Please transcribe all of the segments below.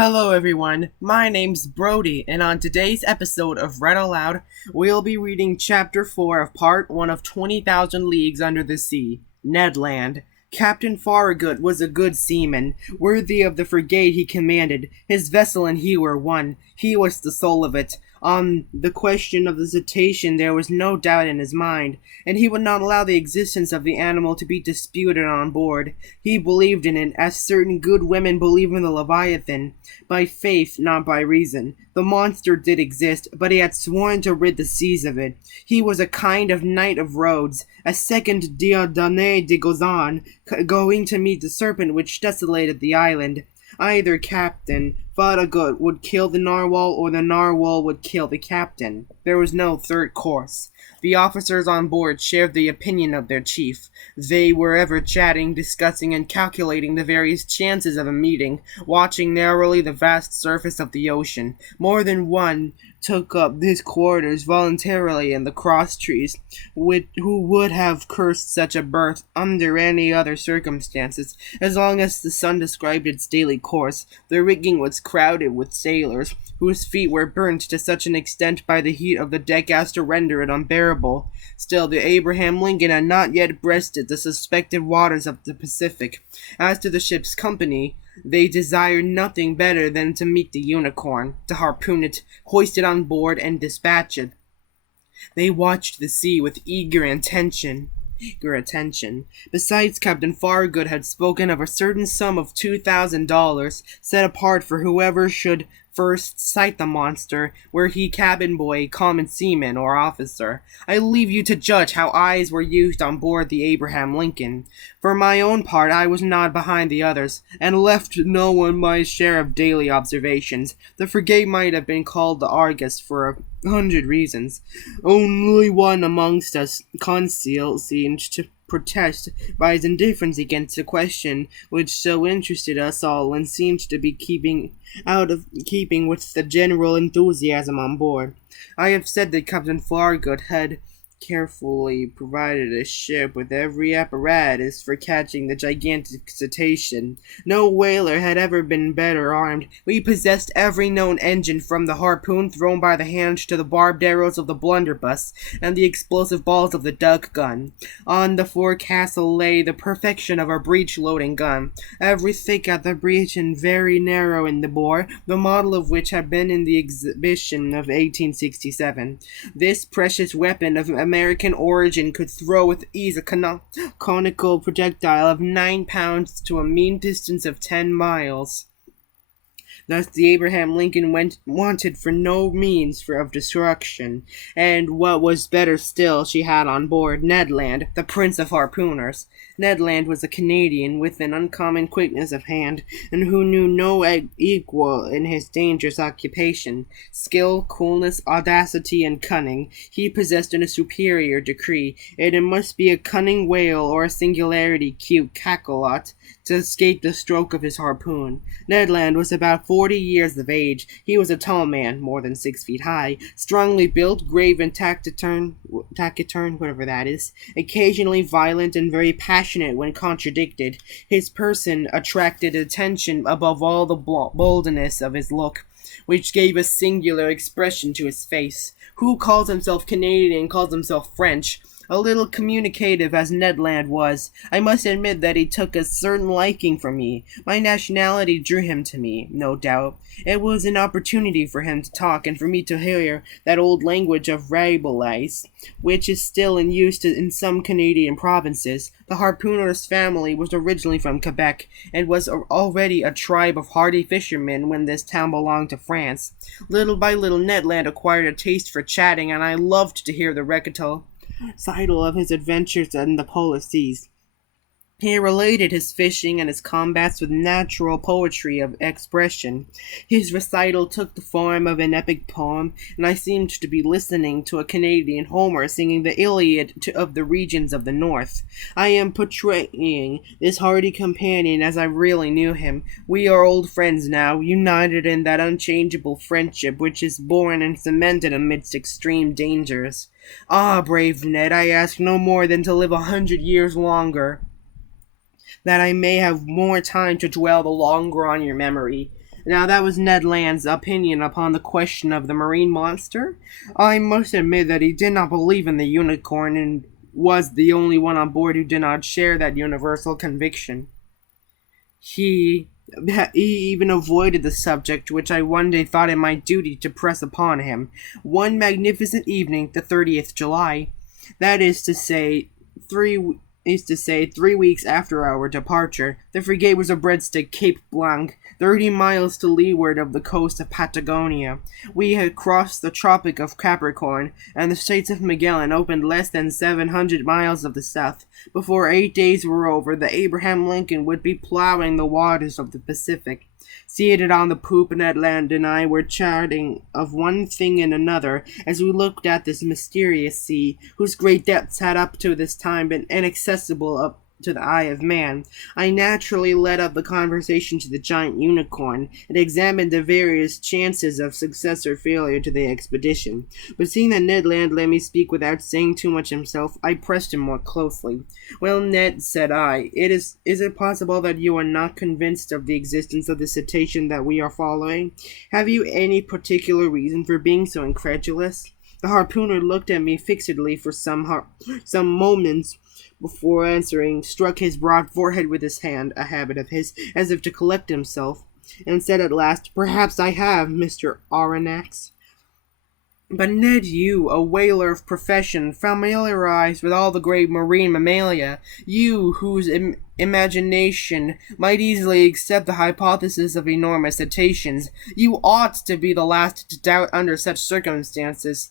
Hello everyone, my name's Brody, and on today's episode of Read Aloud, we'll be reading Chapter 4 of Part 1 of 20,000 Leagues Under the Sea, Ned Land. Captain Farragut was a good seaman, worthy of the frigate he commanded. His vessel and he were one. He was the soul of it. On the question of the cetacean there was no doubt in his mind, and he would not allow the existence of the animal to be disputed on board. He believed in it, as certain good women believe in the Leviathan, by faith, not by reason. The monster did exist, but he had sworn to rid the seas of it. He was a kind of knight of Rhodes, a second Dieudonné de Gozan, going to meet the serpent which desolated the island. Either Captain Farragut would kill the narwhal, or the narwhal would kill the captain. There was no third course. The officers on board shared the opinion of their chief. They were ever chatting, discussing, and calculating the various chances of a meeting, watching narrowly the vast surface of the ocean. More than one took up his quarters voluntarily in the cross-trees, who would have cursed such a berth under any other circumstances. As long as the sun described its daily course, the rigging was crowded with sailors, whose feet were burnt to such an extent by the heat of the deck as to render it unbearable. Still, the Abraham Lincoln had not yet breasted the suspected waters of the Pacific. As to the ship's company, they desired nothing better than to meet the Unicorn, to harpoon it, hoist it on board, and dispatch it. They watched the sea with eager attention. Besides, Captain Farragut had spoken of a certain sum of $2,000 set apart for whoever should first sight the monster, were he cabin boy, common seaman, or officer. I leave you to judge how eyes were used on board the Abraham Lincoln. For my own part, I was not behind the others, and left no one my share of daily observations. The frigate might have been called the Argus for 100 reasons. Only one amongst us, Conseil, seemed to protest by his indifference against a question which so interested us all and seemed to be keeping with the general enthusiasm on board. I have said that Captain Farragut had carefully provided a ship with every apparatus for catching the gigantic cetacean. No whaler had ever been better armed. We possessed every known engine, from the harpoon thrown by the hand to the barbed arrows of the blunderbuss and the explosive balls of the duck gun. On the forecastle lay the perfection of our breech-loading gun, every thick at the breech and very narrow in the bore, the model of which had been in the exhibition of 1867. This precious weapon of American origin could throw with ease a conical projectile of 9 pounds to a mean distance of 10 miles. Thus the Abraham Lincoln wanted for no means of destruction, and what was better still, she had on board Ned Land, the prince of harpooners. Ned Land was a Canadian with an uncommon quickness of hand, and who knew no equal in his dangerous occupation. Skill, coolness, audacity, and cunning he possessed in a superior degree, and it must be a cunning whale or a singularly cute cachalot to escape the stroke of his harpoon. Ned Land was about 40 years of age. He was a tall man, more than 6 feet high, strongly built, grave and taciturn, whatever that is, occasionally violent and very passionate when contradicted. His person attracted attention above all the boldness of his look, which gave a singular expression to his face. Who calls himself Canadian and calls himself French? A little communicative as Ned Land was, I must admit that he took a certain liking for me. My nationality drew him to me, no doubt. It was an opportunity for him to talk, and for me to hear that old language of Rabelais, which is still in use in some Canadian provinces. The harpooner's family was originally from Quebec, and was already a tribe of hardy fishermen when this town belonged to France. Little by little Ned Land acquired a taste for chatting, and I loved to hear the recital of his adventures in the polar seas. He related his fishing and his combats with natural poetry of expression. His recital took the form of an epic poem, and I seemed to be listening to a Canadian Homer singing the Iliad of the regions of the north. I am portraying this hardy companion as I really knew him. We are old friends now, united in that unchangeable friendship which is born and cemented amidst extreme dangers. Ah, brave Ned, I ask no more than to live 100 years longer, that I may have more time to dwell the longer on your memory. Now, that was Ned Land's opinion upon the question of the marine monster. I must admit that he did not believe in the unicorn and was the only one on board who did not share that universal conviction. He even avoided the subject, which I one day thought it my duty to press upon him. One magnificent evening, the 30th July, that is to say 3 weeks after our departure, the frigate was abreast of Cape Blanc, 30 miles to leeward of the coast of Patagonia. We had crossed the Tropic of Capricorn, and the Straits of Magellan opened less than 700 miles of the south. Before 8 days were over, the Abraham Lincoln would be plowing the waters of the Pacific. Seated on the poop, Ned Land and I were chatting of one thing and another as we looked at this mysterious sea, whose great depths had up to this time been inaccessible up to the eye of man. I naturally led up the conversation to the giant unicorn, and examined the various chances of success or failure to the expedition. But seeing that Ned Land let me speak without saying too much himself, I pressed him more closely. "Well, Ned," said I, is it possible that you are not convinced of the existence of the cetacean that we are following? Have you any particular reason for being so incredulous?" The harpooner looked at me fixedly for some moments before answering, struck his broad forehead with his hand, a habit of his, as if to collect himself, and said at last, "Perhaps I have, Mr. Aronnax. But Ned, you, a whaler of profession, familiarized with all the great marine mammalia, you whose imagination might easily accept the hypothesis of enormous cetaceans, you ought to be the last to doubt under such circumstances."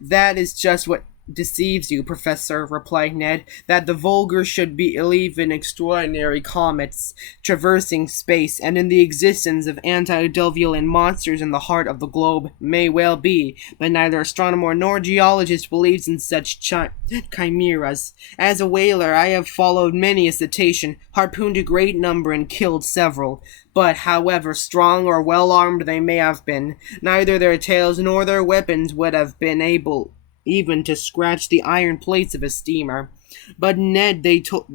"That is just what deceives you, Professor," replied Ned, "that the vulgar should believe in extraordinary comets traversing space, and in the existence of antediluvian monsters in the heart of the globe, may well be, but neither astronomer nor geologist believes in such chimeras. As a whaler, I have followed many a cetacean, harpooned a great number, and killed several. But, however strong or well-armed they may have been, neither their tails nor their weapons would have been able even to scratch the iron plates of a steamer. But Ned, they tell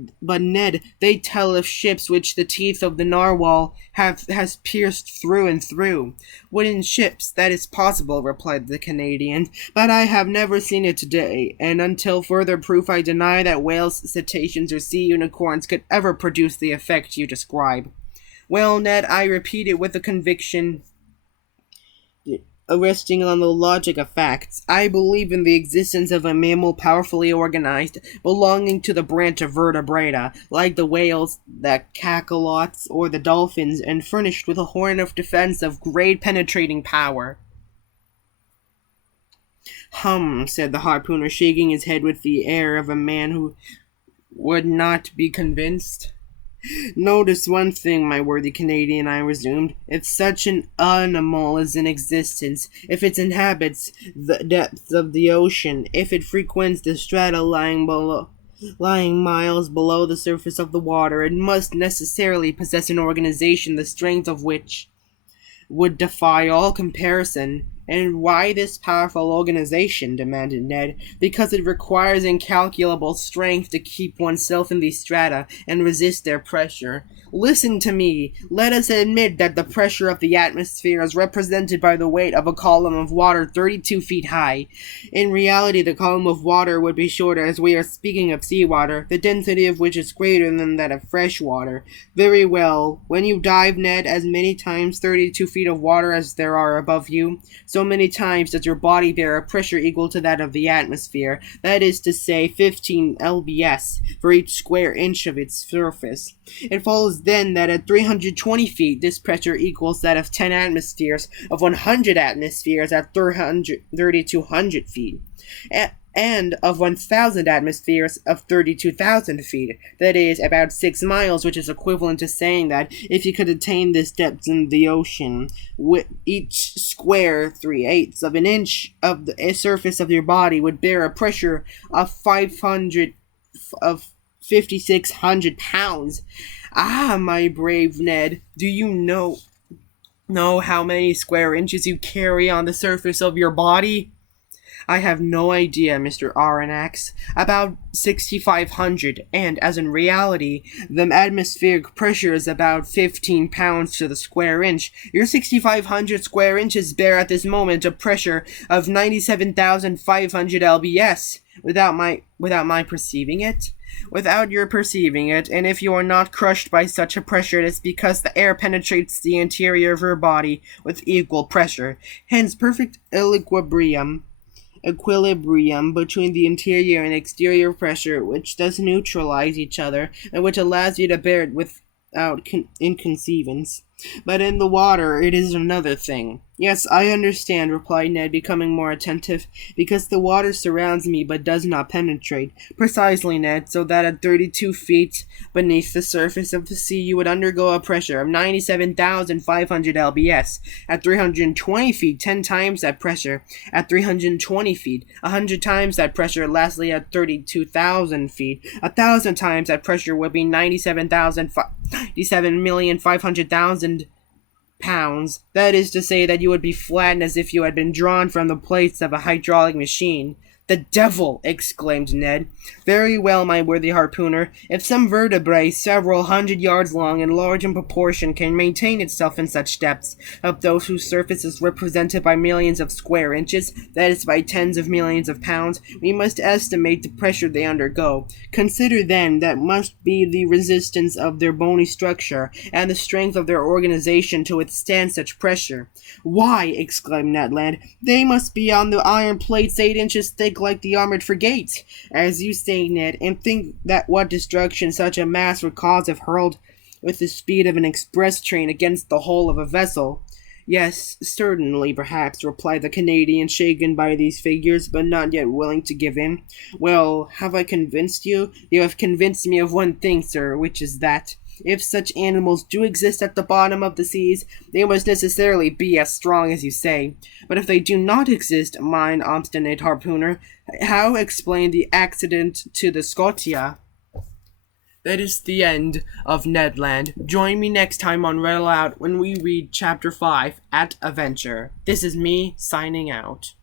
of ships which the teeth of the narwhal has pierced through and through." "Wooden ships, that is possible," replied the Canadian, "but I have never seen it today, and until further proof I deny that whales, cetaceans, or sea unicorns could ever produce the effect you describe." "Well, Ned, I repeat it with a conviction resting on the logic of facts. I believe in the existence of a mammal powerfully organized, belonging to the branch of vertebrata, like the whales, the cachalots, or the dolphins, and furnished with a horn of defense of great penetrating power." "Hum," said the harpooner, shaking his head with the air of a man who would not be convinced. "Notice one thing, my worthy Canadian," I resumed. "If such an animal is in existence, if it inhabits the depths of the ocean, if it frequents the strata lying miles below the surface of the water, it must necessarily possess an organization the strength of which would defy all comparison." "And why this powerful organization?" demanded Ned. "Because it requires incalculable strength to keep oneself in these strata and resist their pressure. Listen to me. Let us admit that the pressure of the atmosphere is represented by the weight of a column of water 32 feet high. In reality, the column of water would be shorter, as we are speaking of seawater, the density of which is greater than that of fresh water. Very well. When you dive, Ned, as many times 32 feet of water as there are above you, so many times does your body bear a pressure equal to that of the atmosphere, that is to say 15 lbs, for each square inch of its surface. It follows then that at 320 feet, this pressure equals that of 10 atmospheres, of 100 atmospheres at 3,200 feet, and of 1,000 atmospheres of 32,000 feet, that is, about 6 miles, which is equivalent to saying that if you could attain this depth in the ocean, with each square 3/8 of an inch of the surface of your body would bear a pressure of 5,600 pounds. Ah, my brave Ned, do you know how many square inches you carry on the surface of your body?" I have no idea, Mr. Aronnax. About 6,500, and as in reality, the atmospheric pressure is about 15 pounds to the square inch. Your 6,500 square inches bear at this moment a pressure of 97,500 lbs. Without my perceiving it? Without your perceiving it, and if you are not crushed by such a pressure, it is because the air penetrates the interior of your body with equal pressure. Hence, perfect equilibrium between the interior and exterior pressure, which does neutralize each other, and which allows you to bear it without inconvenience. But in the water, it is another thing. Yes, I understand, replied Ned, becoming more attentive, because the water surrounds me but does not penetrate. Precisely, Ned, so that at 32 feet beneath the surface of the sea you would undergo a pressure of 97,500 lbs. At 320 feet, 10 times that pressure. At 320 feet, 100 times that pressure. Lastly, at 32,000 feet, 1,000 times that pressure would be 97,500,000 pounds. That is to say that you would be flattened as if you had been drawn from the plates of a hydraulic machine. The devil! Exclaimed Ned. Very well, my worthy harpooner. If some vertebrae several hundred yards long and large in proportion can maintain itself in such depths, of those whose surface is represented by millions of square inches, that is by tens of millions of pounds, we must estimate the pressure they undergo. Consider then that must be the resistance of their bony structure, and the strength of their organization to withstand such pressure. Why, exclaimed Ned Land, they must be on the iron plates 8 inches thick like the armored frigate, as you say, Ned, and think that what destruction such a mass would cause if hurled with the speed of an express train against the hull of a vessel. Yes, certainly, perhaps, replied the Canadian, shaken by these figures, but not yet willing to give in. Well, have I convinced you? You have convinced me of one thing, sir, which is that if such animals do exist at the bottom of the seas, they must necessarily be as strong as you say. But if they do not exist, mine obstinate harpooner, how explain the accident to the Scotia? That is the end of Ned Land. Join me next time on Read Aloud when we read Chapter 5, At a Venture. This is me, signing out.